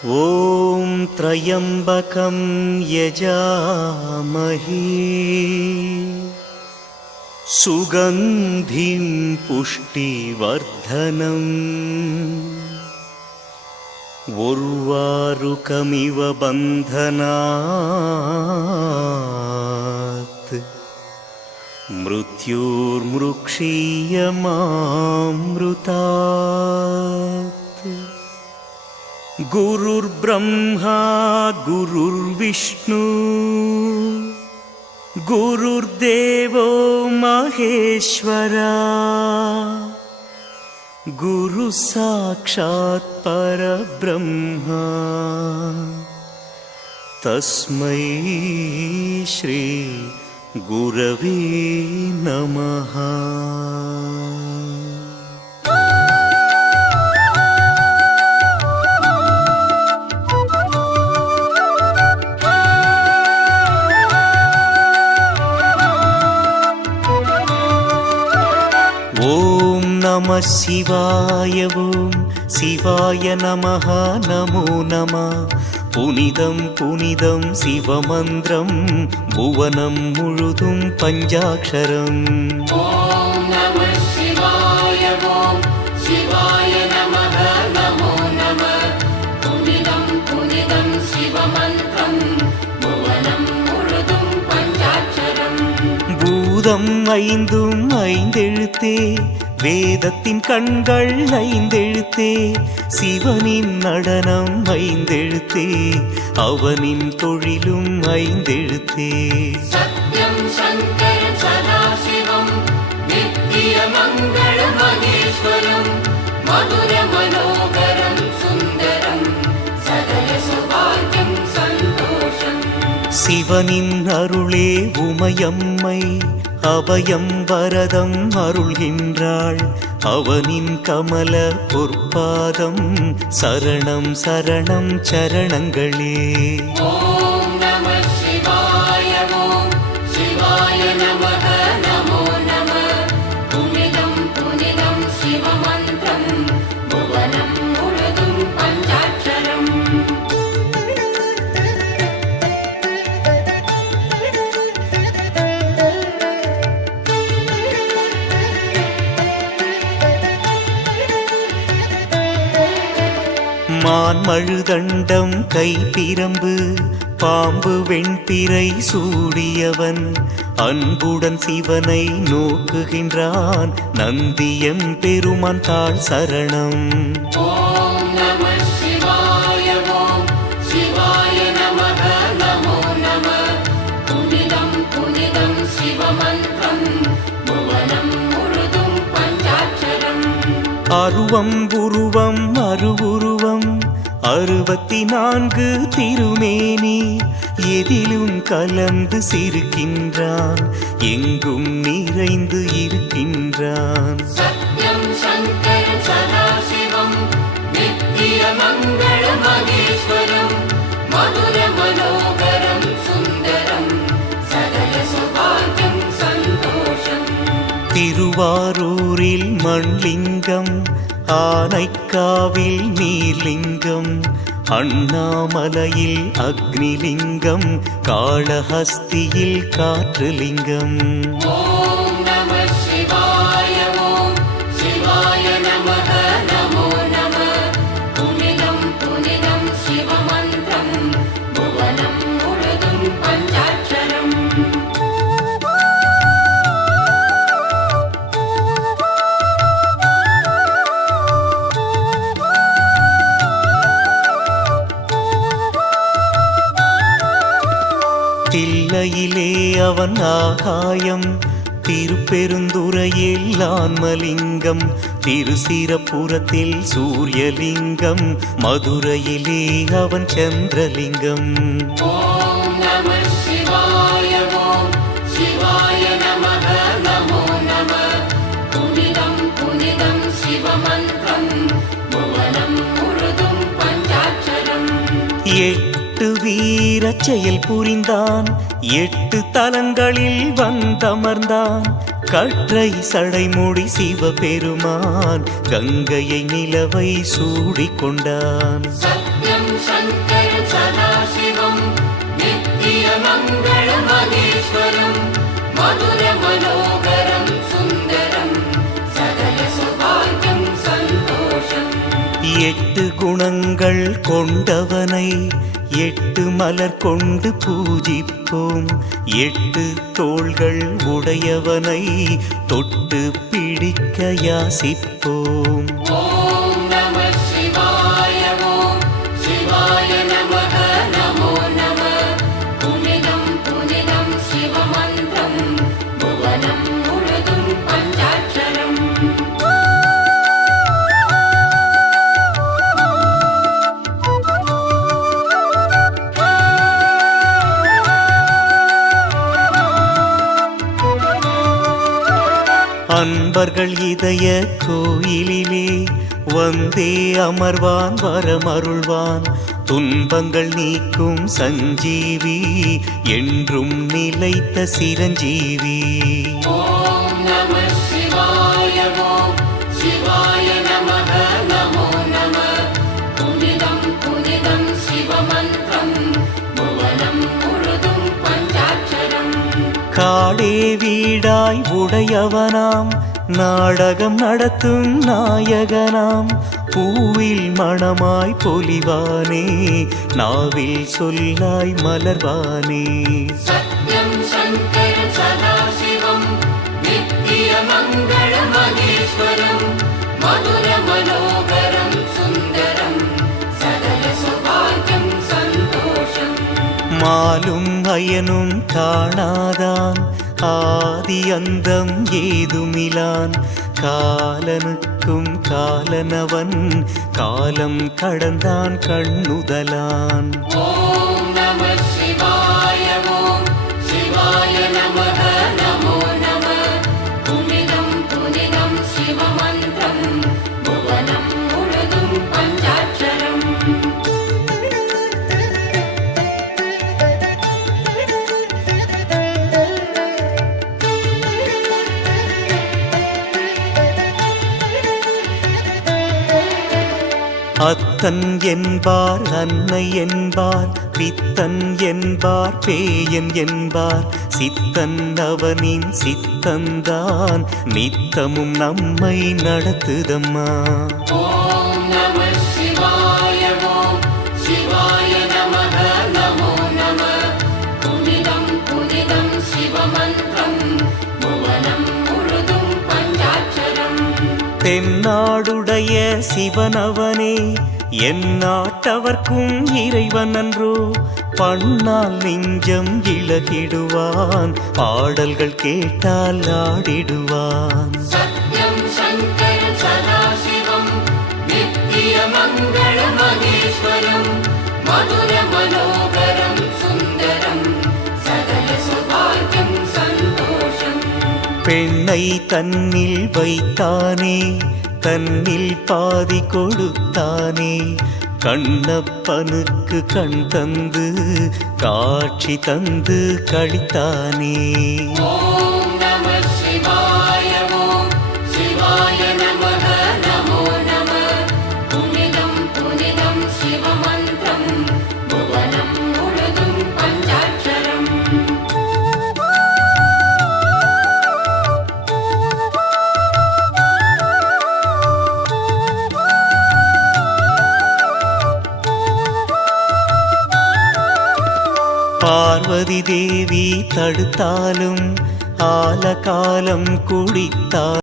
ॐ त्र्यम्बकं यजामहे सुगन्धिं पुष्टिवर्धनम् उर्वारुकमिव बन्धनात् मृत्युर्मृक्षीयमामृतात्। गुरुर्ब्रह्मा गुरुर्विष्णु गुरुर्देवो महेश्वरा गुरुः साक्षात् परब्रह्मा तस्मै श्री गुरवे नमः। ॐ नमः शिवाय ॐ शिवाय नमः नमो नमः। पुनिदं पुनिदं शिवमन्त्रं भुवनं मुळुदुं पञ्चाक्षरम्। ॐ नमः शिवाय ॐ शिवाय नमः नमो नमः। पुनिदं पुनिदं शिवमन्त्रं भुवनं मुळुदुं पञ्चाक्षरम्। பூதம் ஐந்தும் ஐந்தெழுத்தே வேதத்தின் கண்கள் ஐந்தெழுத்தே சிவனின் நடனம் ஐந்தெழுத்தே அவனின் தொழிலும் ஐந்தெழுத்தே சத்யம் சங்கரம் சதாசிவம் நித்யமங்கள மகேஸ்வரம் மதுர மனோகரம் சுந்தரம் சகல சௌபாகியம் சந்தோஷம்। சிவனின் அருளே உமையம்மை அபயம் வரதம் அருள்கின்றாள் அவனின் கமல பொற்பாதம் சரணம் சரணம் சரணங்களே। ஓம் நமः சிவாய ஓம் சிவாய நமः நமோ நமः। புனிதம் புனிதம் சிவமந்திரம் புவனம் முழுதும் பஞ்சாட்சரம்। மான்மழுதண்டம் கைப்பிரம்பு பாம்பு வெண்பிறை சூடியவன் அன்புடன் சிவனை நோக்குகின்றான் நந்தியம் பெருமான் தாழ் சரணம்। ஓம் நமः சிவாய ஓம் சிவாய நமः நமோ நமः। புனிதம் புனிதம் சிவமந்திரம் புவனம் முழுதும் பஞ்சாட்சரம்। அருவம் உருவம் அருவுருவம் 64 திருமேனி எதிலும் கலந்து சிரிக்கின்றான் எங்கும் நிறைந்து இருக்கின்றான்। சத்யம் சங்கரம் சதாசிவம் நித்யமங்கள மகேஸ்வரம் மதுர மனோகரம் சுந்தரம் சகல சௌபாகியம் சந்தோஷம்। திருவாரூரில் மண்லிங்கம் ஆனைக்காவில் நீர்லிங்கம் அண்ணாமலையில் அக்னிலிங்கம் காளஹஸ்தியில் காற்றுலிங்கம்। ஓம் நமः சிவாய ஓம் சிவாய நமः நமோ நமः। புனிதம் புனிதம் சிவமந்திரம் புவனம் முழுதும் பஞ்சாட்சரம்। தில்லையிலே அவன் ஆகாயம் திருப்பெருந்துறையில் ஆன்மலிங்கம் திருசிரபுரத்தில் சூரியலிங்கம் மதுரையிலே அவன் சந்திரலிங்கம்। ஓம் நமः சிவாய ஓம் சிவாய நமः நமோ நமः। புனிதம் புனிதம் சிவமந்திரம் புவனம் முழுதும் பஞ்சாட்சரம்। 8 வீரச் செயல் புரிந்தான் 8 தலங்களில் வந்தமர்ந்தான் கற்றை சடைமுடி சிவபெருமான் கங்கையை நிலவை சூடிக்கொண்டான்। சத்யம் शङ्करं सदाशिवं नित्यमङ्गलमहेश्वरं मधुरमनोहरं सुन्दरं सकलसौभाग्यं सन्तोषम् எட்டு குணங்கள் கொண்டவனை எட்டு மலர் கொண்டு பூஜிப்போம். எட்டு தோள்கள் உடையவனை தொட்டு பிடிக்க யாசிப்போம். ॐ नमः शिवाय ॐ शिवाय नमः नमो नमः पुनिदं पुनिदं शिवमन्त्रं भुवनं मुळुदुं पञ्चाक्षरम् அன்பர்கள் இதய கோயிலிலே வந்தே அமர்வான் வரமருள்வான். துன்பங்கள் நீக்கும் சஞ்சீவி என்றும் நிலைத்த சிரஞ்சீவி. ॐ नमः शिवाय ॐ शिवाय नमः नमो नमः पुनिदं पुनिदं शिवमन्त्रं भुवनं मुळुदुं पञ्चाक्षरम् காடே வீடாய் உடையவனாம் நாடகம் நடத்தும் நாயகனாம். பூவில் மணமாய் பொலிவானே நாவில் சொல்லாய் மலர்வானே. सत्यं शङ्करं सदाशिवं नित्यमङ्गलमहेश्वरं मधुरमनोहरं सुन्दरं सकलसौभाग्यं सन्तोषम् மாலும் அயனும் காணாதான் ஆதி அந்தம் ஏதுமிலான். காலனுக்கும் காலனவன் காலம் கடந்தான் கண்ணுதலான். ॐ नमः शिवाय ॐ शिवाय नमः नमो नमः पुनिदं पुनिदं शिवमन्त्रं भुवनं मुळुदुं पञ्चाक्षरम् அத்தன் என்பார் அன்னை என்பார் பித்தன் என்பார் பேயன் என்பார். சித்தன் அவனின் சித்தந்தான் நித்தமும் நம்மை நடத்துதம்மா. ॐ नमः शिवाय ॐ शिवाय नमः नमो नमः पुनिदं पुनिदं शिवमन्त्रं भुवनं मुळुदुं पञ्चाक्षरम् தென்னாடுடைய சிவனவனே எந்நாட்டவர்க்கும் இறைவன் அன்றோ. பண்ணால் நெஞ்சம் இளகிடுவான் பாடல்கள் கேட்டால் ஆடிடுவான். सत्यं शङ्करं सदाशिवं नित्यमङ्गलमहेश्वरं मधुरमनोहरं सुन्दरं सकलसौभाग्यं सन्तोषम् பெண்ணை தன்னில் வைத்தானே தன்னில் பாதி கொடுத்தானே. கண்ணப்பனுக்கு கண் தந்து காட்சி தந்து கழித்தானே. ॐ नमः शिवाय ॐ शिवाय नमः नमो नमः पुनिदं पुनिदं शिवमन्त्रं भुवनं मुळुदुं पञ्चाक्षरम् பார்வதி தேவி தடுத்தாலும் ஆலகாலம் குடித்தார்.